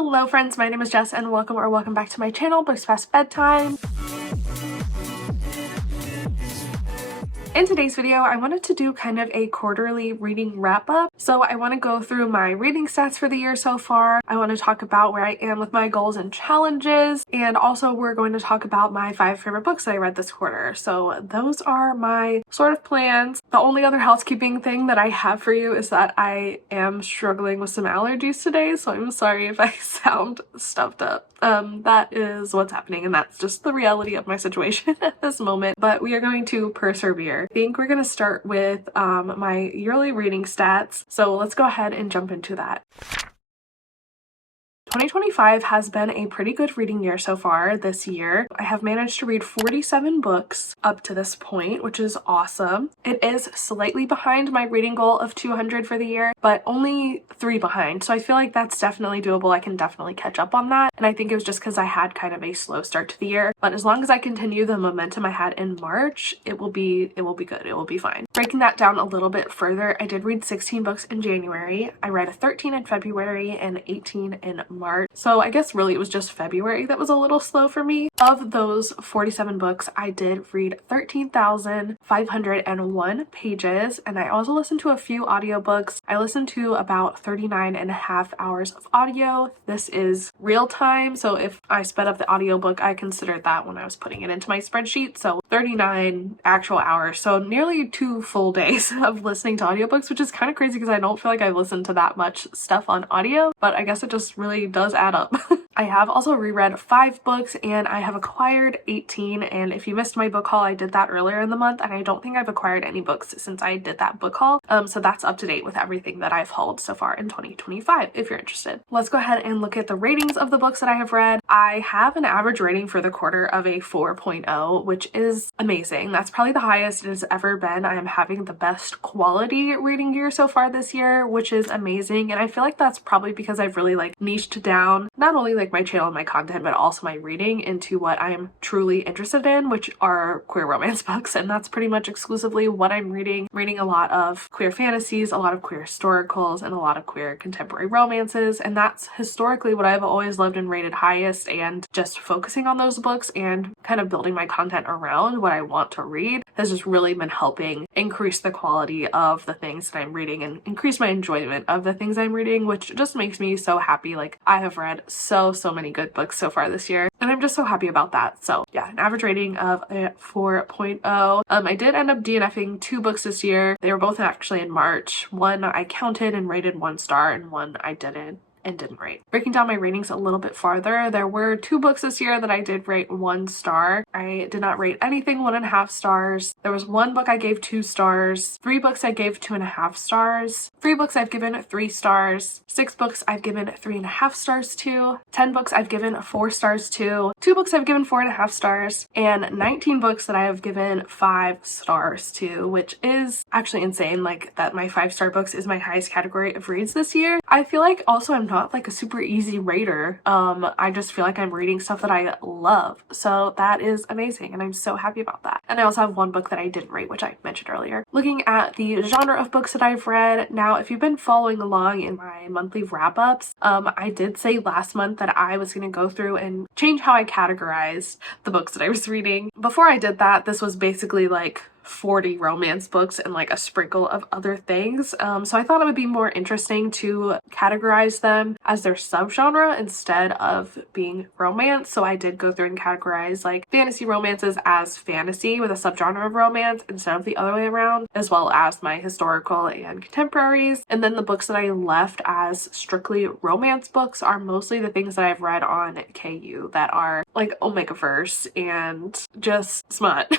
Hello friends, my name is Jess and welcome back to my channel, Books Past Bedtime. In today's video, I wanted to do kind of a quarterly reading wrap-up. So I want to go through my reading stats for the year so far. I want to talk about where I am with my goals and challenges. And also we're going to talk about my 5 favorite books that I read this quarter. So those are my sort of plans. The only other housekeeping thing that I have for you is that I am struggling with some allergies today. So I'm sorry if I sound stuffed up. That is what's happening, and that's just the reality of my situation at this moment, but we are going to persevere. I think we're going to start with my yearly reading stats, so let's go ahead and jump into that. 2025 has been a pretty good reading year so far this year. I have managed to read 47 books up to this point, which is awesome. It is slightly behind my reading goal of 200 for the year, but only 3 behind. So I feel like that's definitely doable. I can definitely catch up on that. And I think it was just because I had kind of a slow start to the year. But as long as I continue the momentum I had in March, it will be good. It will be fine. Breaking that down a little bit further, I did read 16 books in January. I read 13 in February and 18 in March. So I guess really it was just February that was a little slow for me. Of those 47 books, I did read 13,501 pages, and I also listened to a few audiobooks. I listened to about 39.5 hours of audio. This is real time, so if I sped up the audiobook, I considered that when I was putting it into my spreadsheet. So 39 actual hours, so nearly 2 full days of listening to audiobooks, which is kind of crazy because I don't feel like I've listened to that much stuff on audio, but I guess it just really does add up. I have also reread 5 books and I have acquired 18, and if you missed my book haul, I did that earlier in the month, and I don't think I've acquired any books since I did that book haul, so that's up to date with everything that I've hauled so far in 2025 if you're interested. Let's go ahead and look at the ratings of the books that I have read. I have an average rating for the quarter of a 4.0, which is amazing. That's probably the highest it has ever been. I am having the best quality reading year so far this year, which is amazing, and I feel like that's probably because I've really niched down not only my channel and my content, but also my reading into what I am truly interested in, which are queer romance books, and that's pretty much exclusively what I'm reading. Reading a lot of queer fantasies, a lot of queer historicals, and a lot of queer contemporary romances, and that's historically what I've always loved and rated highest, and just focusing on those books and kind of building my content around what I want to read has just really been helping increase the quality of the things that I'm reading and increase my enjoyment of the things I'm reading, which just makes me so happy. I have read so many good books so far this year, and I'm just so happy about that. So yeah, an average rating of a 4.0. I did end up DNFing 2 books this year. They were both actually in March. One I counted and rated 1 star, and one I didn't rate. Breaking down my ratings a little bit farther, there were 2 books this year that I did rate 1 star. I did not rate anything 1.5 stars. There was 1 book I gave 2 stars, 3 books I gave 2.5 stars, 3 books I've given 3 stars, 6 books I've given 3.5 stars to, 10 books I've given 4 stars to, 2 books I've given 4.5 stars, and 19 books that I have given 5 stars to, which is actually insane. That my 5-star books is my highest category of reads this year. I feel like also I'm not a super easy rater. I just feel like I'm reading stuff that I love, so that is amazing, and I'm so happy about that. And I also have 1 book that I didn't rate, which I mentioned earlier. Looking at the genre of books that I've read, now if you've been following along in my monthly wrap-ups, I did say last month that I was going to go through and change how I categorized the books that I was reading. Before I did that, this was basically 40 romance books and a sprinkle of other things, so I thought it would be more interesting to categorize them as their subgenre instead of being romance. So I did go through and categorize fantasy romances as fantasy with a subgenre of romance instead of the other way around, as well as my historical and contemporaries. And then the books that I left as strictly romance books are mostly the things that I've read on KU that are Omegaverse and just smut.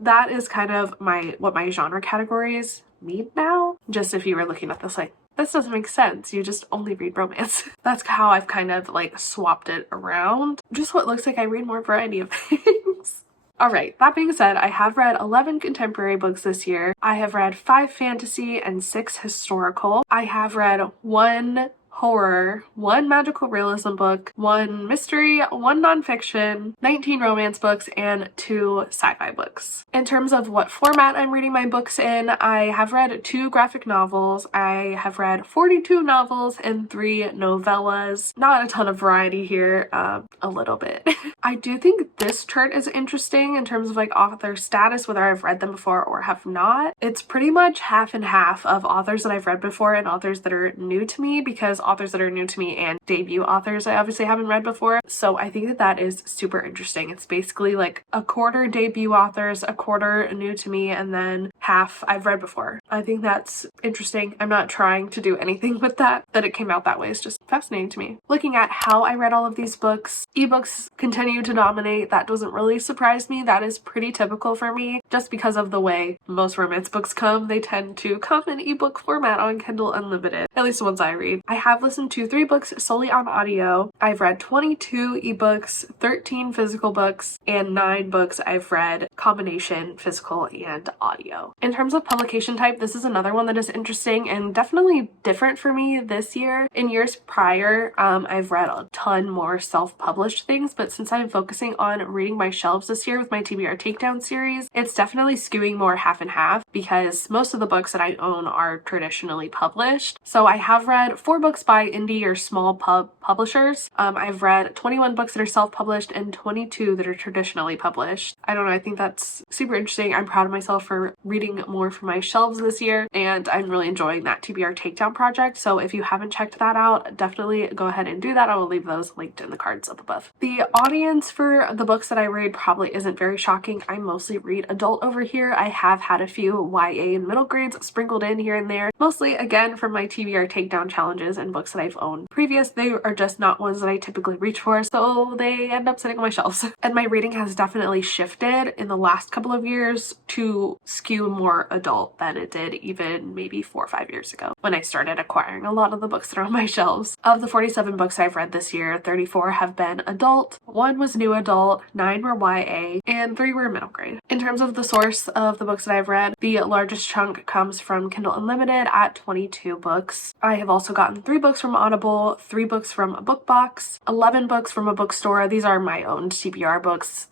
That is kind of what my genre categories mean now. Just if you were looking at this this doesn't make sense, you just only read romance. That's how I've kind of swapped it around. Just what looks like I read more variety of things. Alright, that being said, I have read 11 contemporary books this year. I have read 5 fantasy and 6 historical. I have read 1 horror, 1 magical realism book, 1 mystery, 1 nonfiction, 19 romance books, and 2 sci-fi books. In terms of what format I'm reading my books in, I have read 2 graphic novels, I have read 42 novels, and 3 novellas. Not a ton of variety here, a little bit. I do think this chart is interesting in terms of like author status, whether I've read them before or have not. It's pretty much half and half of authors that I've read before and authors that are new to me, because authors that are new to me and debut authors I obviously haven't read before. So I think that that is super interesting. It's basically like a quarter debut authors, a quarter new to me, and then half I've read before. I think that's interesting. I'm not trying to do anything with that it came out that way is just fascinating to me. Looking at how I read all of these books, ebooks continue to dominate. That doesn't really surprise me. That is pretty typical for me just because of the way most romance books come. They tend to come in ebook format on Kindle Unlimited, at least the ones I read. I have listened to 3 books solely on audio. I've read 22 ebooks, 13 physical books, and 9 books I've read combination physical and audio. In terms of publication type, this is another one that is interesting and definitely different for me this year. In years prior, I've read a ton more self-published things, but since I'm focusing on reading my shelves this year with my TBR Takedown series, it's definitely skewing more half and half because most of the books that I own are traditionally published. So I have read 4 books by indie or small publishers. I've read 21 books that are self-published and 22 that are traditionally published. I don't know, I think that's super interesting. I'm proud of myself for reading more from my shelves this year, and I'm really enjoying that TBR Takedown project. So if you haven't checked that out, definitely go ahead and do that. I will leave those linked in the cards up above. The audience for the books that I read probably isn't very shocking. I mostly read adult over here. I have had a few YA and middle grades sprinkled in here and there, mostly again from my TBR Takedown challenges and books that I've owned previous. They are just not ones that I typically reach for, so they end up sitting on my shelves. And my reading has definitely shifted in the last couple of years to skew more adult than it did even maybe 4 or 5 years ago when I started acquiring a lot of the books that are on my shelves. Of the 47 books I've read this year, 34 have been adult, 1 was new adult, 9 were YA, and 3 were middle grade. In terms of the source of the books that I've read, the largest chunk comes from Kindle Unlimited at 22 books. I have also gotten 3 books from Audible, 3 books from a book box, 11 books from a bookstore. These are my own TBR books.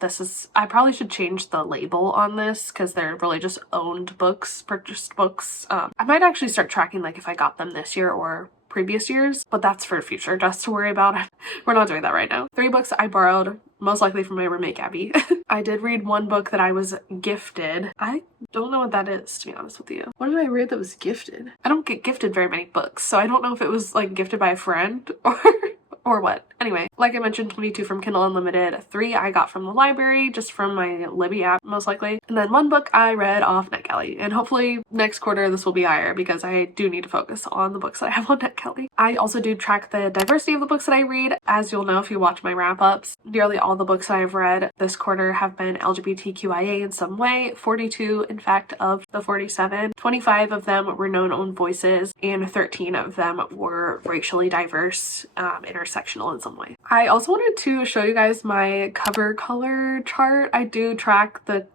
I probably should change the label on this because they're really just owned books, purchased books. I might actually start tracking like if I got them this year or previous years, but that's for future just to worry about. We're not doing that right now. 3 books I borrowed, most likely from my roommate Gabby. I did read 1 book that I was gifted. I don't know what that is, to be honest with you. What did I read that was gifted? I don't get gifted very many books, so I don't know if it was like gifted by a friend or what. Anyway, like I mentioned, 22 from Kindle Unlimited, 3 I got from the library, just from my Libby app, most likely. And then 1 book I read off NetGalley. And hopefully next quarter this will be higher because I do need to focus on the books that I have on NetGalley. I also do track the diversity of the books that I read. As you'll know if you watch my wrap-ups, nearly all the books that I've read this quarter have been LGBTQIA in some way. 42, in fact, of the 47. 25 of them were known voices, and 13 of them were racially diverse, intersectional in some way. I also wanted to show you guys my cover color chart. I do track the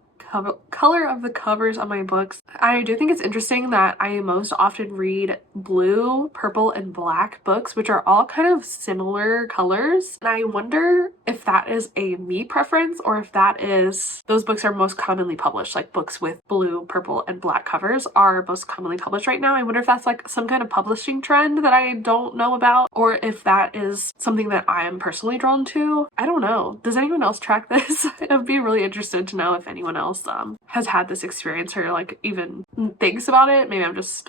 color of the covers on my books. I do think it's interesting that I most often read blue, purple, and black books, which are all kind of similar colors. And I wonder if that is a me preference or if that is those books are most commonly published, like books with blue, purple, and black covers are most commonly published right now. I wonder if that's like some kind of publishing trend that I don't know about, or if that is something that I am personally drawn to. I don't know. Does anyone else track this? I'd be really interested to know if anyone else has had this experience or like even thinks about it. Maybe I'm just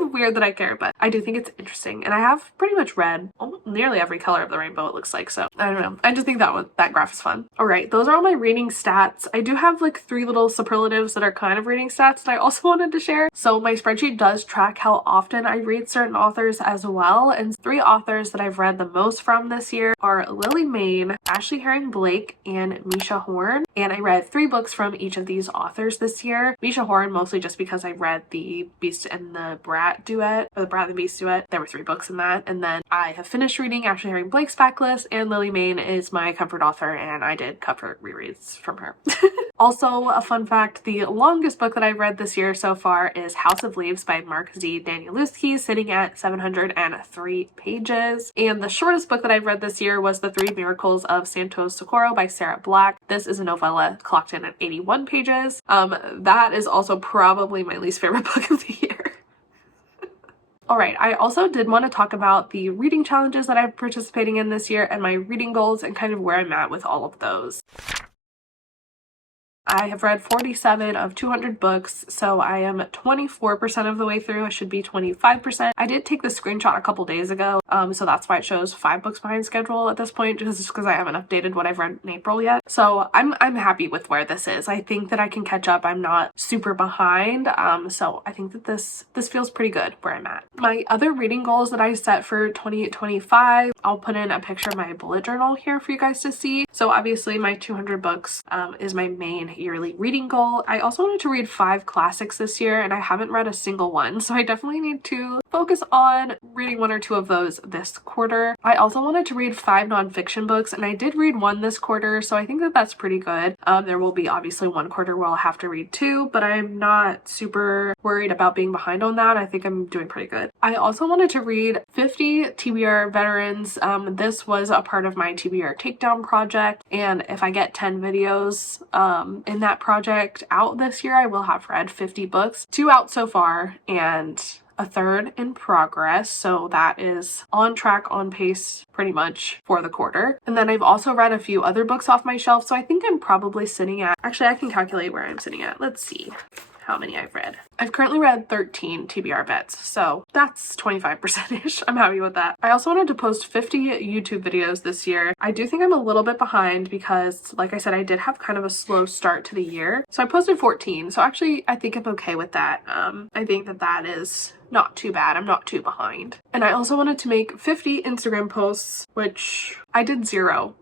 weird that I care, but I do think it's interesting, and I have pretty much read nearly every color of the rainbow, it looks like. So I don't know, I just think that graph is fun. All right, those are all my reading stats. I do have like 3 little superlatives that are kind of reading stats that I also wanted to share. So my spreadsheet does track how often I read certain authors as well, and 3 authors that I've read the most from this year are Lily Mayne, Ashley Herring Blake, and Misha Horn, and I read 3 books from each of these authors this year. Misha Horn mostly just because I read the Beast and the Brat duet, or the Brat and the Beast duet. There were 3 books in that. And then I have finished reading Ashley Herring Blake's backlist, and Lily Mayne is my comfort author, and I did comfort rereads from her. Also, a fun fact, the longest book that I've read this year so far is House of Leaves by Mark Z. Danielewski, sitting at 703 pages. And the shortest book that I've read this year was The Three Miracles of Santo Socorro by Sarah Black. This is a novella, clocked in at 81 pages. That is also probably my least favorite book of the year. Alright, I also did want to talk about the reading challenges that I'm participating in this year and my reading goals and kind of where I'm at with all of those. I have read 47 of 200 books, so I am 24% of the way through. I should be 25%. I did take the screenshot a couple days ago, so that's why it shows 5 books behind schedule at this point, just because I haven't updated what I've read in April yet. So I'm happy with where this is. I think that I can catch up. I'm not super behind, so I think that this feels pretty good where I'm at. My other reading goals that I set for 2025, I'll put in a picture of my bullet journal here for you guys to see. So obviously my 200 books is my main yearly reading goal. I also wanted to read 5 classics this year, and I haven't read a single one, so I definitely need to focus on reading 1 or 2 of those this quarter. I also wanted to read 5 nonfiction books, and I did read 1 this quarter, so I think that that's pretty good. There will be obviously 1 quarter where I'll have to read 2, but I'm not super worried about being behind on that. I think I'm doing pretty good. I also wanted to read 50 TBR veterans. This was a part of my TBR takedown project, and if I get 10 videos in that project out this year, I will have read 50 books. 2 out so far and a 3rd in progress, so that is on track, on pace pretty much for the quarter. And then I've also read a few other books off my shelf, so I think I'm probably sitting at, actually I can calculate where I'm sitting at. Let's see how many I've read. I've currently read 13 TBR vets, so that's 25%-ish. I'm happy with that. I also wanted to post 50 YouTube videos this year. I do think I'm a little bit behind because, like I said, I did have kind of a slow start to the year. So I posted 14, so actually I think I'm okay with that. I think that that is not too bad. I'm not too behind. And I also wanted to make 50 Instagram posts, which I did 0.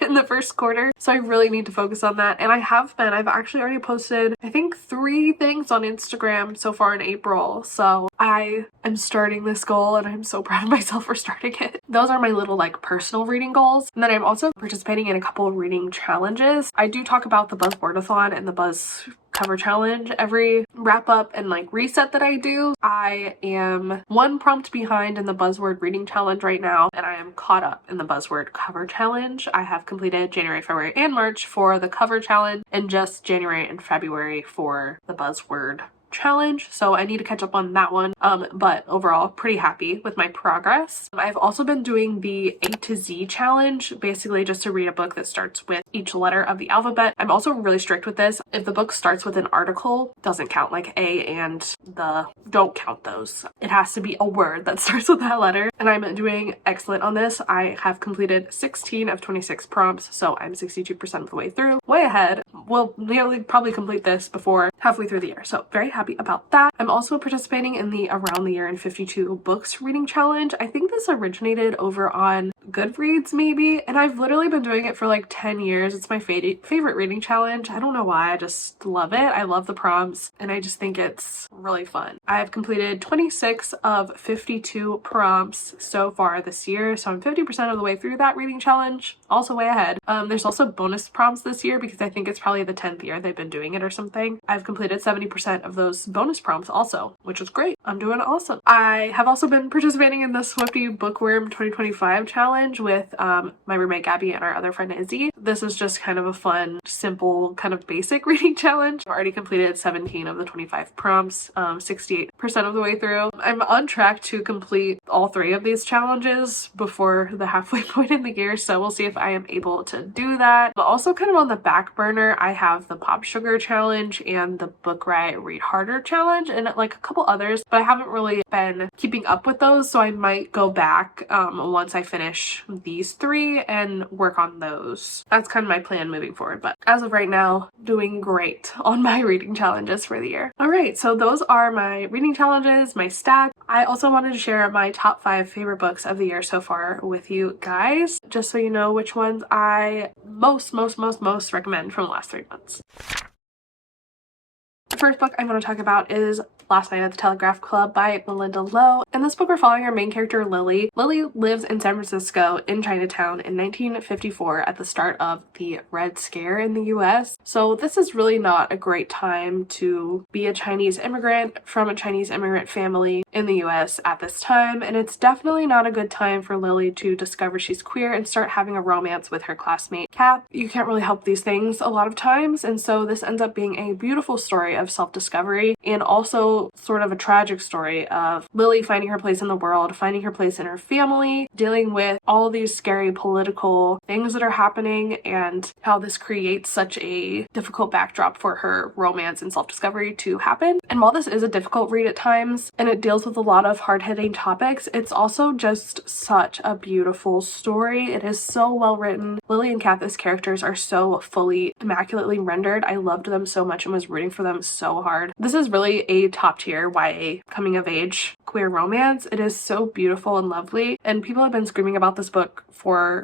In the first quarter, so I really need to focus on that, and I have been. I've actually already posted I think 3 things on Instagram so far in April, so I am starting this goal and I'm so proud of myself for starting it. Those are my little like personal reading goals, and then I'm also participating in a couple of reading challenges. I do talk about the Buzz Wordathon and the Buzz cover challenge every wrap up and like reset that I do. I am 1 prompt behind in the buzzword reading challenge right now, and I am caught up in the buzzword cover challenge. I have completed January, February, and March for the cover challenge, and just January and February for the buzzword challenge, so I need to catch up on that one, but overall pretty happy with my progress. I've also been doing the A to Z challenge, basically just to read a book that starts with each letter of the alphabet. I'm also really strict with this. If the book starts with an article, doesn't count, like A and the, don't count those. It has to be a word that starts with that letter, and I'm doing excellent on this. I have completed 16 of 26 prompts, so I'm 62% of the way through, way ahead. We'll nearly probably complete this before halfway through the year, so very happy about that. I'm also participating in the Around the Year in 52 Books reading challenge. I think this originated over on Goodreads maybe, and I've literally been doing it for like 10 years. It's my favorite reading challenge. I don't know why, I just love it. I love the prompts and I just think it's really fun. I've completed 26 of 52 prompts so far this year, so I'm 50% of the way through that reading challenge, also way ahead. There's also bonus prompts this year because I think it's probably the 10th year they've been doing it or something. I've completed 70% of those bonus prompts also, which is great. I'm doing awesome. I have also been participating in the Swifty Bookworm 2025 challenge with my roommate Gabby and our other friend Izzy. This is just kind of a fun, simple, kind of basic reading challenge. I've already completed 17 of the 25 prompts, 68% of the way through. I'm on track to complete all 3 of these challenges before the halfway point in the year, so we'll see if I am able to do that. But also kind of on the back burner, I have the Pop Sugar challenge and the Book Riot Read Harder challenge and like a couple others, but I haven't really been keeping up with those, so I might go back once I finish these 3 and work on those. That's kind of my plan moving forward, but as of right now, doing great on my reading challenges for the year. Alright, so those are my reading challenges, my stats. I also wanted to share my top 5 favorite books of the year so far with you guys, just so you know which ones I most recommend from the last 3 months. The first book I'm going to talk about is Last Night at the Telegraph Club by Melinda Lo. In this book, we're following our main character, Lily. Lily lives in San Francisco in Chinatown in 1954 at the start of the Red Scare in the US. So this is really not a great time to be a Chinese immigrant from a Chinese immigrant family in the US at this time, and it's definitely not a good time for Lily to discover she's queer and start having a romance with her classmate, Kat. You can't really help these things a lot of times, and so this ends up being a beautiful story of self-discovery and also sort of a tragic story of Lily finding her place in the world, finding her place in her family, dealing with all these scary political things that are happening, and how this creates such a difficult backdrop for her romance and self-discovery to happen. And while this is a difficult read at times, and it deals with a lot of hard-hitting topics, it's also just such a beautiful story. It is so well written. Lily and Kath's characters are so fully, immaculately rendered. I loved them so much and was rooting for them so hard. This is really a top tier YA coming of age queer romance. It is so beautiful and lovely, and people have been screaming about this book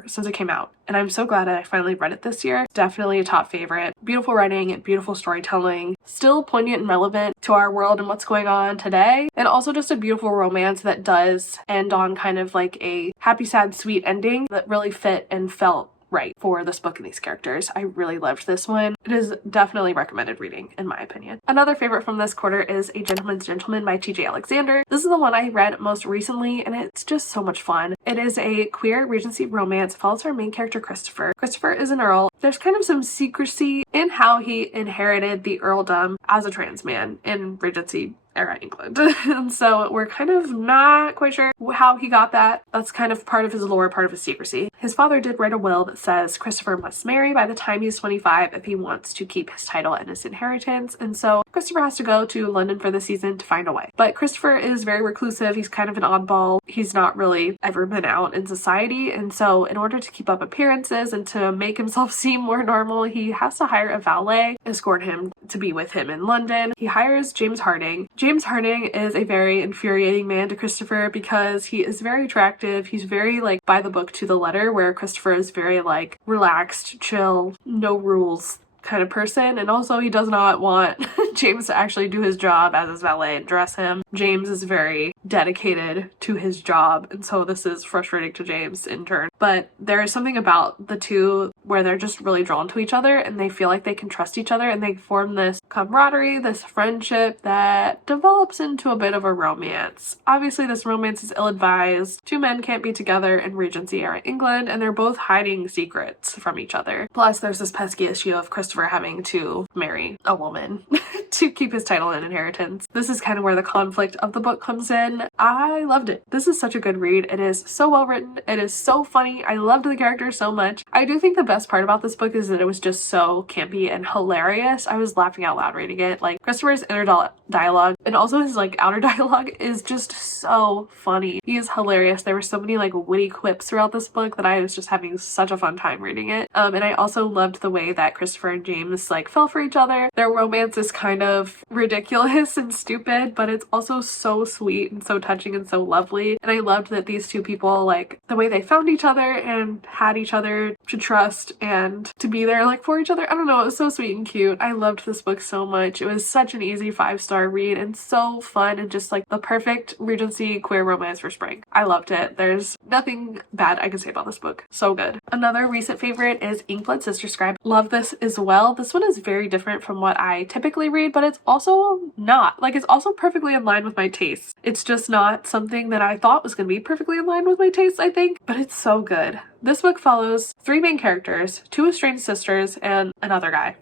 since it came out, and I'm so glad that I finally read it this year. Definitely a top favorite. Beautiful writing, beautiful storytelling, still poignant and relevant to our world and what's going on today, and also just a beautiful romance that does end on kind of like a happy, sad, sweet ending that really fit and felt right for this book and these characters. I really loved this one. It is definitely recommended reading in my opinion. Another favorite from this quarter is A Gentleman's Gentleman by TJ Alexander. This is the one I read most recently, and it's just so much fun. It is a queer Regency romance. It follows our main character, Christopher. Christopher is an earl. There's kind of some secrecy in how he inherited the earldom as a trans man in Regency era England. And so we're kind of not quite sure how he got that. That's kind of part of his lore, part of his secrecy. His father did write a will that says Christopher must marry by the time he's 25 if he wants to keep his title and his inheritance. And so Christopher has to go to London for the season to find a way. But Christopher is very reclusive. He's kind of an oddball. He's not really ever been out in society. And so in order to keep up appearances and to make himself seem more normal, he has to hire a valet, escort him to be with him in London. He hires James Harding. James Harding is a very infuriating man to Christopher because he is very attractive. He's very like by the book to the letter, where Christopher is very like relaxed, chill, no rules kind of person, and also he does not want James to actually do his job as his valet and dress him. James is very dedicated to his job, and so this is frustrating to James in turn. But there is something about the two where they're just really drawn to each other and they feel like they can trust each other, and they form this camaraderie, this friendship that develops into a bit of a romance. Obviously this romance is ill-advised. Two men can't be together in Regency era England, and they're both hiding secrets from each other. Plus there's this pesky issue of Christopher having to marry a woman to keep his title and inheritance. This is kind of where the conflict of the book comes in. I loved it. This is such a good read. It is so well written. It is so funny. I loved the characters so much. I do think the best part about this book is that it was just so campy and hilarious. I was laughing out loud reading it. Like Christopher's inner dialogue and also his like outer dialogue is just so funny. He is hilarious. There were so many like witty quips throughout this book that I was just having such a fun time reading it. And I also loved the way that Christopher and James like fell for each other. Their romance is kind of ridiculous and stupid, but it's also so sweet and so touching and so lovely. And I loved that these two people, like the way they found each other and had each other to trust and to be there like for each other. I don't know, it was so sweet and cute. I loved this book so much. It was such an easy 5-star read and so fun and just like the perfect Regency queer romance for spring. I loved it. There's nothing bad I can say about this book. So good. Another recent favorite is Inkblood Sister Scribe. Love this as well. This one is very different from what I typically read, but it's also not. Like, it's also perfectly in line with my tastes. It's just not something that I thought was going to be perfectly in line with my tastes, I think, but it's so good. This book follows 3 main characters, 2 estranged sisters, and another guy.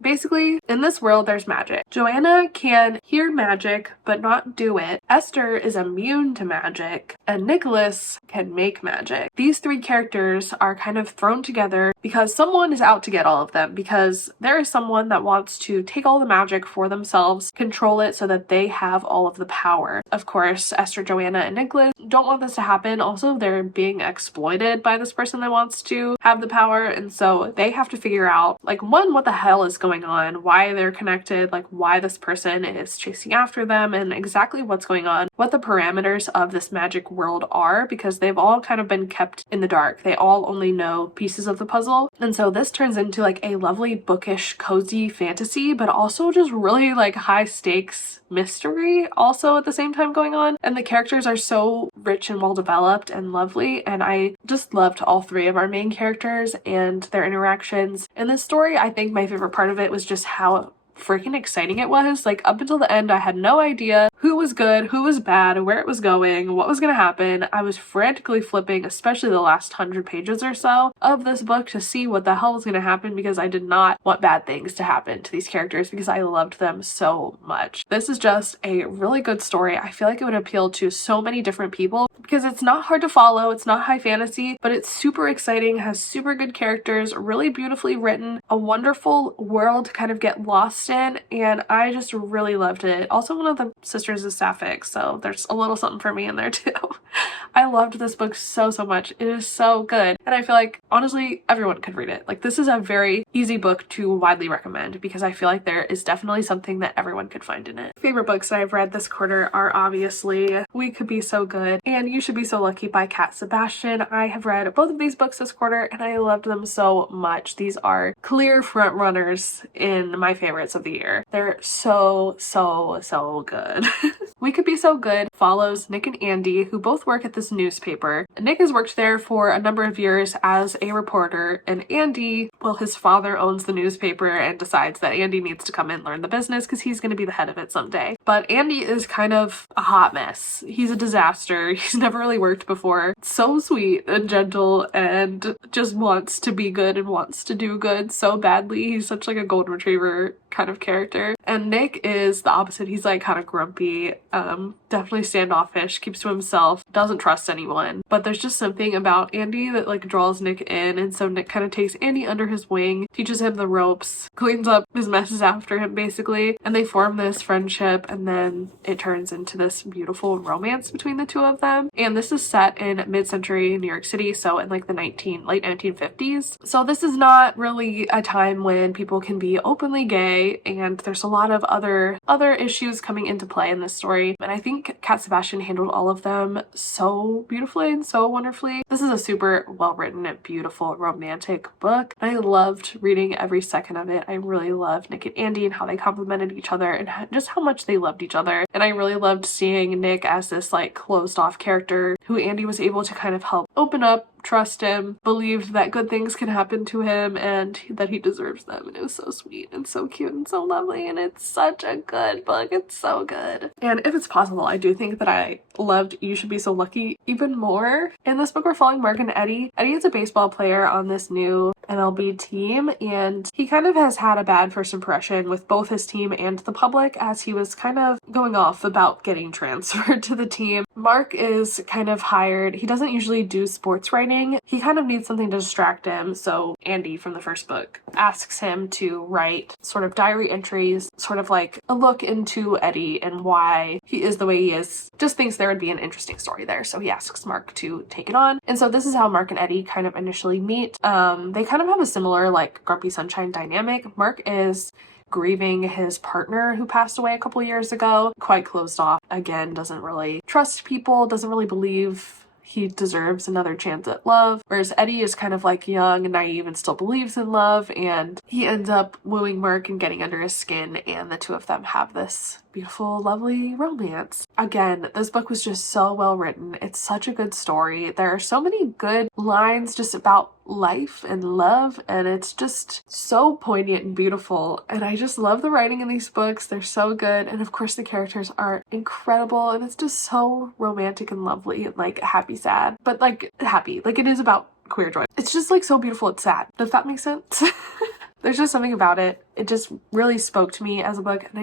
Basically, in this world, there's magic. Joanna can hear magic, but not do it. Esther is immune to magic, and Nicholas can make magic. These 3 characters are kind of thrown together because someone is out to get all of them, because there is someone that wants to take all the magic for themselves, control it so that they have all of the power. Of course, Esther, Joanna, and Nicholas don't want this to happen. Also, they're being exploited by this person that wants to have the power, and so they have to figure out, like, 1, what the hell hell is going on, why they're connected, like why this person is chasing after them, and exactly what's going on, what the parameters of this magic world are, because they've all kind of been kept in the dark. They all only know pieces of the puzzle. And so this turns into like a lovely bookish cozy fantasy, but also just really like high stakes mystery also at the same time going on. And the characters are so rich and well developed and lovely, and I just loved all three of our main characters and their interactions. In this story, I think my favorite part of it was just how freaking exciting it was. Like up until the end, I had no idea who was good, who was bad, where it was going, what was gonna happen. I was frantically flipping, especially the last 100 pages or so of this book, to see what the hell was gonna happen, because I did not want bad things to happen to these characters because I loved them so much. This is just a really good story. I feel like it would appeal to so many different people because it's not hard to follow, it's not high fantasy, but it's super exciting, has super good characters, really beautifully written, a wonderful world to kind of get lost in, and I just really loved it. Also, one of the sisters is sapphic, so there's a little something for me in there too. I loved this book so much. It is so good, and I feel like honestly everyone could read it. Like this is a very easy book to widely recommend because I feel like there is definitely something that everyone could find in it. Favorite books that I've read this quarter are obviously We Could Be So Good and You Should Be So Lucky by Cat Sebastian. I have read both of these books this quarter and I loved them so much. These are clear front runners in my favorites of the year. They're so good. We Could Be So Good follows Nick and Andy, who both work at this newspaper. Nick has worked there for a number of years as a reporter, and Andy, well, his father owns the newspaper and decides that Andy needs to come and learn the business because he's going to be the head of it someday. But Andy is kind of a hot mess. He's a disaster. He's never really worked before. So sweet and gentle and just wants to be good and wants to do good so badly. He's such like a golden retriever kind of character. And Nick is the opposite. He's like kind of grumpy, definitely standoffish, keeps to himself, doesn't trust anyone. But there's just something about Andy that like draws Nick in, and so Nick kind of takes Andy under his wing, teaches him the ropes, cleans up his messes after him basically, and they form this friendship, and then it turns into this beautiful romance between the two of them. And this is set in mid-century New York City, so in like the late 1950s. So this is not really a time when people can be openly gay, and there's a lot of other issues coming into play in this story, and I think Cat Sebastian handled all of them so beautifully and so wonderfully. This is a super well written and beautiful romantic book. I loved reading every second of it. I really loved Nick and Andy and how they complemented each other and just how much they loved each other, and I really loved seeing Nick as this like closed off character who Andy was able to kind of help open up, trust him, believe that good things can happen to him and that he deserves them. And it was so sweet and so cute and so lovely, and it's such a good book. It's so good. And if it's possible, I do think that I loved You Should Be So Lucky even more. In this book, we're following Mark and Eddie. Eddie is a baseball player on this new MLB team, and he kind of has had a bad first impression with both his team and the public as he was kind of going off about getting transferred to the team. Mark is kind of hired. He doesn't usually do sports writing. He kind of needs something to distract him, so Andy from the first book asks him to write sort of diary entries, sort of like a look into Eddie and why he is the way he is. Just thinks there would be an interesting story there, so he asks Mark to take it on. And so this is how Mark and Eddie kind of initially meet. They kind of have a similar like Grumpy Sunshine dynamic. Mark is grieving his partner who passed away a couple years ago, quite closed off, again, doesn't really trust people, doesn't really believe he deserves another chance at love, whereas Eddie is kind of like young and naive and still believes in love, and he ends up wooing Mark and getting under his skin, and the two of them have this beautiful, lovely romance. Again, this book was just so well written. It's such a good story. There are so many good lines just about life and love, and it's just so poignant and beautiful, and I just love the writing in these books. They're so good, and of course the characters are incredible, and it's just so romantic and lovely and like happy sad, but like happy, like it is about queer joy. It's just like so beautiful it's sad. Does that make sense? There's just something about it. It just really spoke to me as a book, and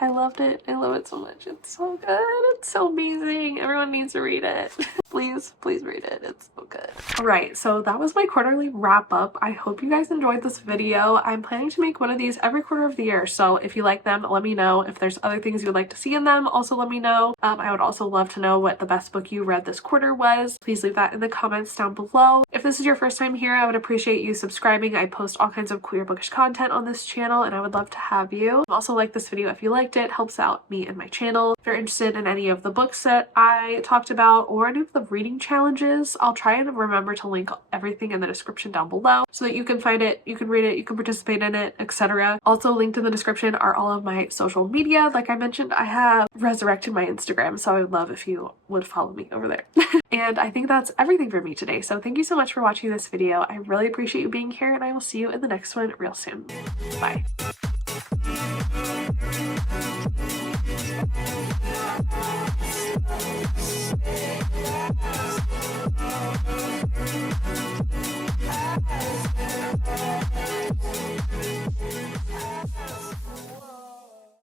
I loved it. I love it so much. It's so good. It's so amazing. Everyone needs to read it. Please read it. It's so good. Alright, so that was my quarterly wrap up. I hope you guys enjoyed this video. I'm planning to make one of these every quarter of the year, so if you like them, let me know. If there's other things you would like to see in them, also let me know. I would also love to know what the best book you read this quarter was. Please leave that in the comments down below. If this is your first time here, I would appreciate you subscribing. I post all kinds of queer bookish content on this channel. channel, and I would love to have you. Also, like this video if you liked it. Helps out me and my channel. If you're interested in any of the books that I talked about or any of the reading challenges, I'll try and remember to link everything in the description down below so that you can find it, you can read it, you can participate in it, etc. Also linked in the description are all of my social media. Like I mentioned, I have resurrected my Instagram, so I would love if you would follow me over there. And I think that's everything for me today. So thank you so much for watching this video. I really appreciate you being here, and I will see you in the next one real soon. Bye.